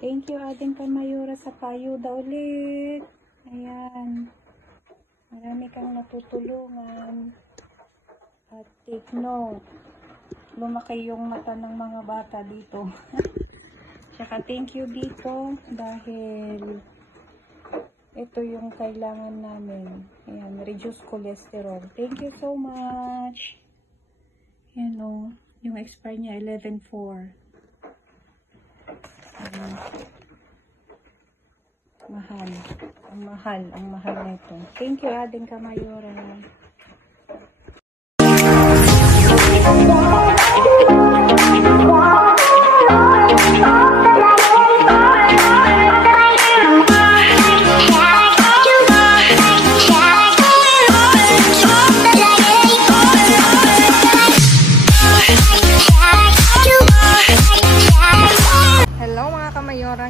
Thank you, Ading Kamayura, sa payuda ulit. Ayan. Marami kang natutulungan. At take note. Lumaki yung mata ng mga bata dito. Tsaka thank you dito dahil ito yung kailangan namin. Ayan, reduce cholesterol. Thank you so much. Ayan o, yung expire niya 11/4. Mahal. Ang mahal na ito. Thank you, Ading Kamayura.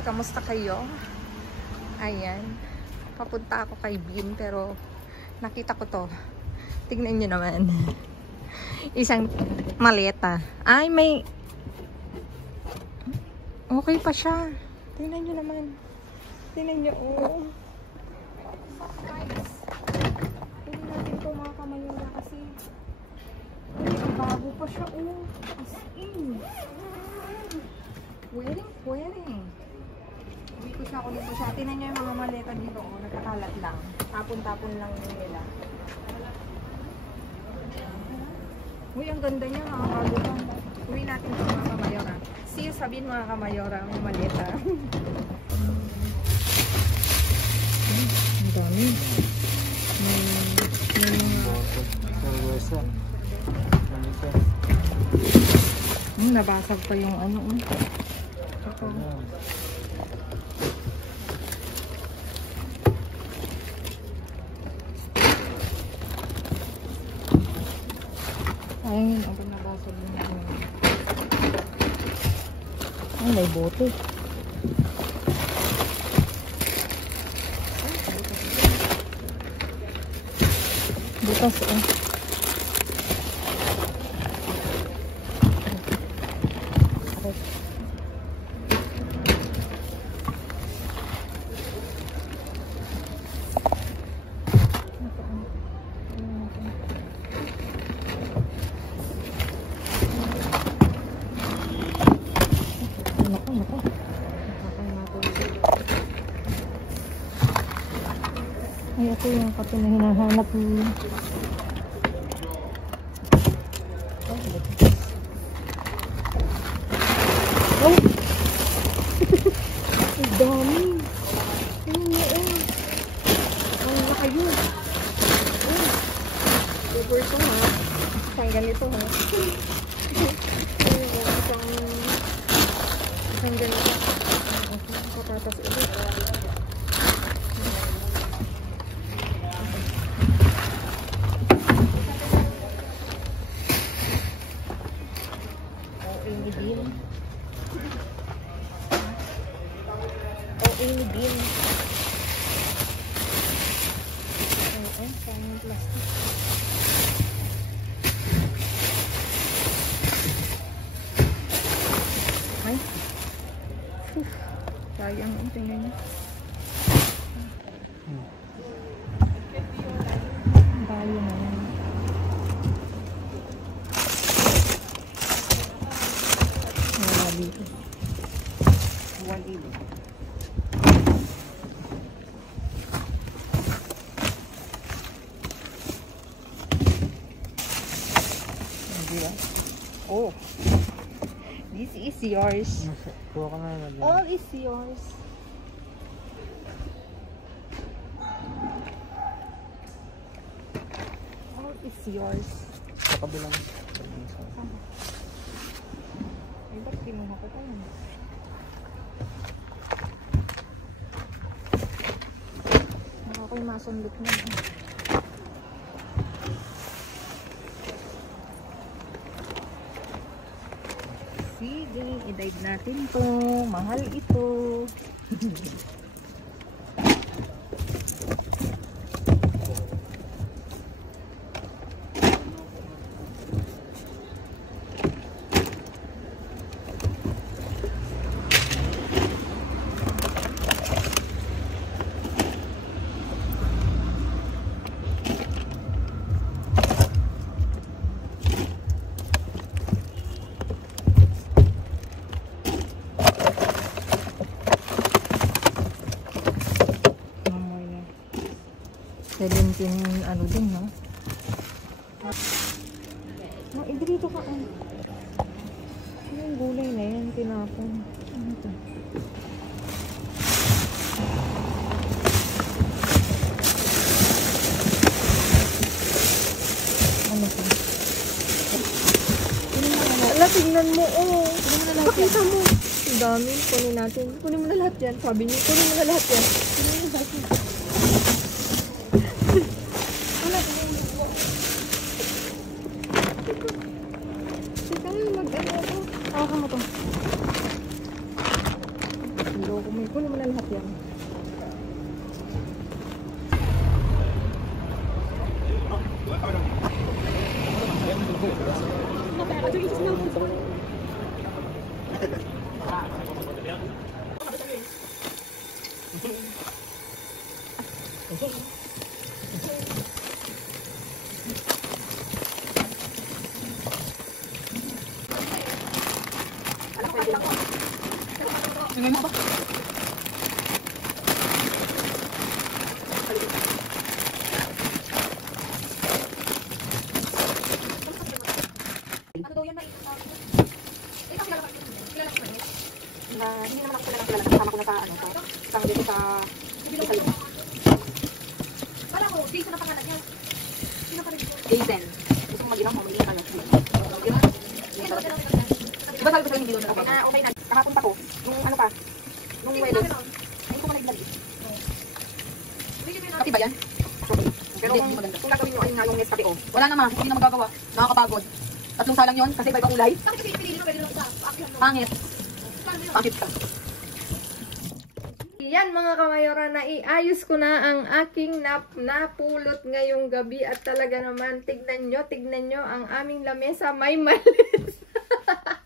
Kamusta kayo? Ayan. Papunta ako kay Beam pero nakita ko to. Tignan nyo naman. Isang maleta. Ay, may... Okay pa siya. Tignan nyo naman. Tignan nyo. Oh. Tignan natin ito mga kamayura kasi bago pa siya. Oh. As in. Wedding. Uwi ko siya, kunin ko siya. Tinan nyo yung mga maleta dito. Oh, nagkakalat lang. Tapon-tapon lang nila. Uy, ang ganda niya. Bago pa. Uwi natin sa mga kamayora. See you, sabihin mga kamayora. Ang maleta. Ang dami. Nabasag pa yung ano. Ayun, ako nabasag yung ano. Ay, may bote. Bukas eh. Ay, ito yung kape na hinahanap mo. Oh! Ang dami! Ang laki yun! Super ito ha! Isang ganito ha! Isang ganito! Patatas ulit! Sayang ang tingin niya. Bayo na yan. Wala dito. Wala dito. Oh, this is yours. All is yours. All is yours. Sa kabilang. Ay, ba't di mo nakatayin? Ako'y masundot na. Sige, i-dive natin to. Mahal ito. 17, ano din, no? No, dito ka. Ano yung gulay na yan? Tinapon. Ano ito? Ano ito? Ala, tignan mo, oh. Pakita mo. Ang dami. Kunin natin. Kunin mo na lahat yan. Sabi niyo, kunin mo na lahat yan. Kunin mo na lahat yan. Ala, tignan mo. Teka nga, mag-ano ito. Hawakan mo ito. Loko mo. Kunin mo na lahat yan. Hindi naman ako kilala. Kasama ko na sa ano, sa dito sa loob. Wala ko, dito na pangalan niya. Sino pa rin? Aiden. Gusto mo mag-ilang mo, mag-ilang ka lang. Diba sabi ko sa'yo hindi doon? Okay na. Kahapon pa ko. Nung ano pa? Nung Webes. Ay, ko malaglag. Pati ba yan? Pero kung gagawin nyo, ayun nga yung Nescafe O. Wala naman, hindi na magagawa. Nakakapagod. Tatlong salang yun, kasi iba-iba kulay. Pangit. Pangit ka. Yan mga kamayora, naiayos ko na ang aking napulot ngayong gabi at talaga naman, tignan nyo ang aming lamesa, may maleta.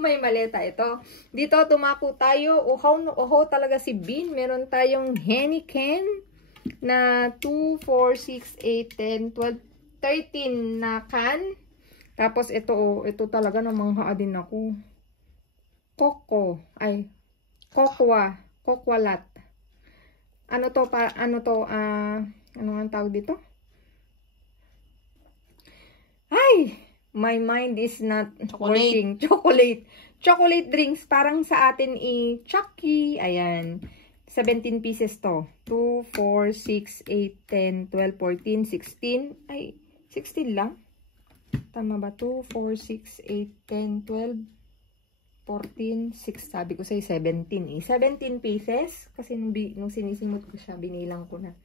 May maleta ito. Dito tumako tayo, uhaw talaga si Bean. Meron tayong Heineken na 2, 4, 6, 8, 10, 12, 13 na can. Tapos ito talaga namang haadin ako. Cocoa-lat. Ano ang tawag dito? Ay! My mind is not working. Chocolate drinks. Parang sa atin Chucky. Ayan. 17 pieces to. 2, 4, 6, 8, 10, 12, 14, 16. Ay, 16 lang. Tama ba? 2, 4, 6, 8, 10, 12, 14, 6, sabi ko sa'yo 17 eh. 17 pieces. Kasi nung sinisimot ko siya, binilang ko na.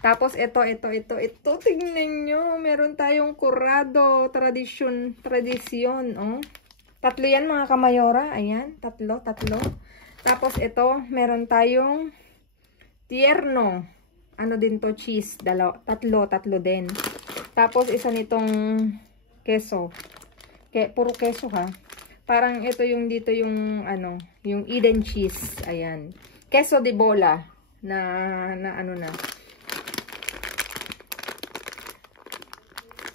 Tapos ito. Tingnan nyo. Meron tayong curado. Tradisyon. Oh. Tatlo yan mga kamayora. Ayan. Tatlo. Tapos ito. Meron tayong tierno. Ano din to? Cheese. Tatlo din. Tapos isa nitong keso. Puro keso ha. Parang ito yung dito yung yung Eden cheese. Ayan. Queso de bola na ano na.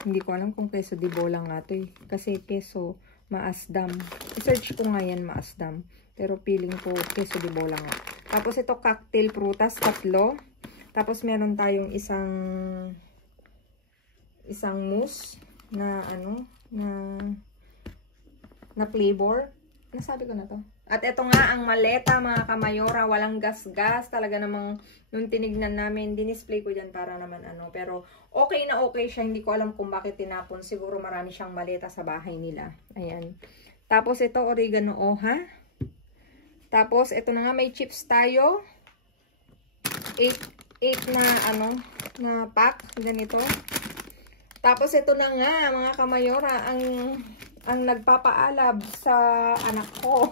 Hindi ko alam kung queso de bola nga to eh. Kasi queso maasdam. I-search ko nga yan maasdam. Pero feeling ko queso de bola nga. Tapos ito cocktail prutas, 3. Tapos meron tayong isang mousse na na flavor. Nasabi ko na to. At ito nga ang maleta mga kamayora. Walang gas-gas. Talaga namang nung tinignan namin, dinisplay ko dyan para naman Pero okay na okay siya. Hindi ko alam kung bakit tinapon. Siguro marami siyang maleta sa bahay nila. Ayan. Tapos ito oregano oha. Tapos ito na nga may chips tayo. 8 na pack. Ganito. Tapos ito na nga mga kamayora. Ang nagpapaalab sa anak ko.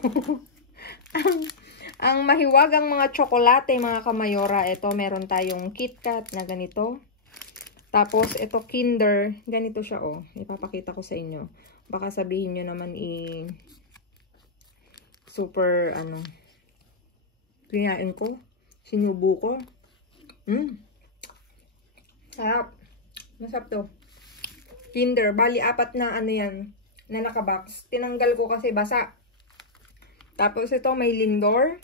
ang mahiwagang mga tsokolate, mga kamayora. Ito, meron tayong KitKat na ganito. Tapos, ito Kinder. Ganito siya, oh. Ipapakita ko sa inyo. Baka sabihin nyo naman super, kinain ko. Sinubo ko. Sarap. Masarap to. Kinder. Bali, 4 na yan. Na nakabox. Tinanggal ko kasi basa. Tapos ito may Lindor.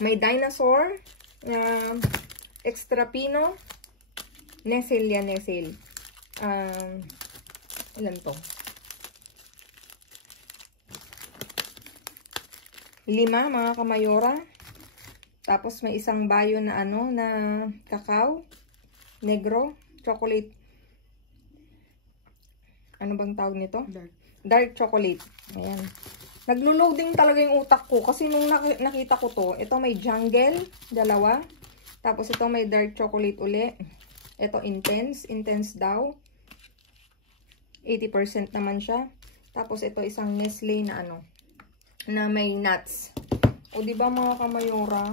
May dinosaur. Extra Pino. Nesil yan, Nesil. Ilan to? 5 mga kamayora. Tapos may isang bayo na ano, na cacao. Negro. Chocolate. Ano bang tawag nito? Dark chocolate. Ayan. Naglo-loading talaga yung utak ko. Kasi nung nakita ko to, ito may jungle. 2. Tapos ito may dark chocolate uli. Ito intense. Intense daw. 80% naman siya. Tapos ito isang Nestle na ano, na may nuts. O diba mga kamayora?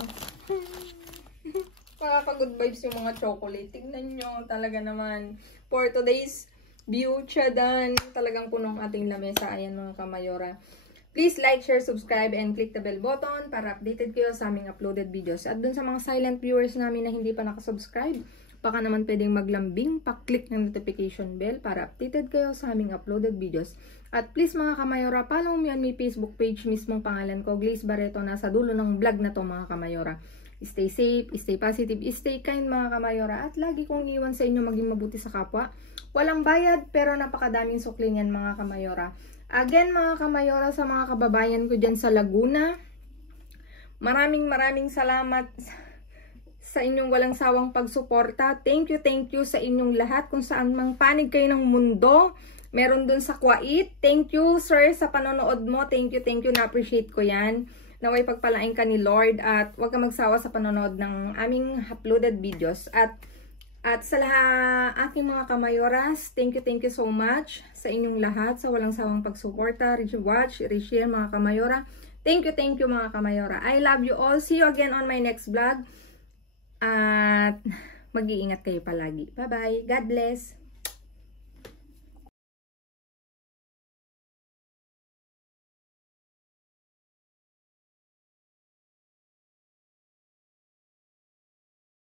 Makaka-good vibes yung mga chocolate. Tingnan nyo, talaga naman. For today's Biuchadan, talagang punong ating lamesa. Ayan mga kamayora. Please like, share, subscribe, and click the bell button para updated kayo sa aming uploaded videos. At dun sa mga silent viewers namin na hindi pa nakasubscribe, baka naman pwedeng maglambing, pa-click ng notification bell para updated kayo sa aming uploaded videos. At please mga kamayora, follow me on my Facebook page, mismong pangalan ko, Glaze Barreto, nasa dulo ng vlog na to mga kamayora. Stay safe, stay positive, stay kind mga kamayora, at lagi kong iwan sa inyo maging mabuti sa kapwa. Walang bayad pero napakadaming sukli niyan mga kamayora. Again mga kamayora, sa mga kababayan ko dyan sa Laguna, maraming salamat sa inyong walang sawang pagsuporta. Thank you sa inyong lahat kung saan mang panig kayo ng mundo. Meron dun sa Kuwait. Thank you sir sa panonood mo. Thank you. Na-appreciate ko yan. Naway pagpalain ka ni Lord at huwag ka magsawa sa panonood ng aming uploaded videos. At sa lahat aking mga kamayoras, thank you so much sa inyong lahat sa walang sawang pagsuporta, watch, reshare mga kamayora. Thank you mga kamayora. I love you all. See you again on my next vlog. At mag-iingat kayo palagi. Bye-bye. God bless.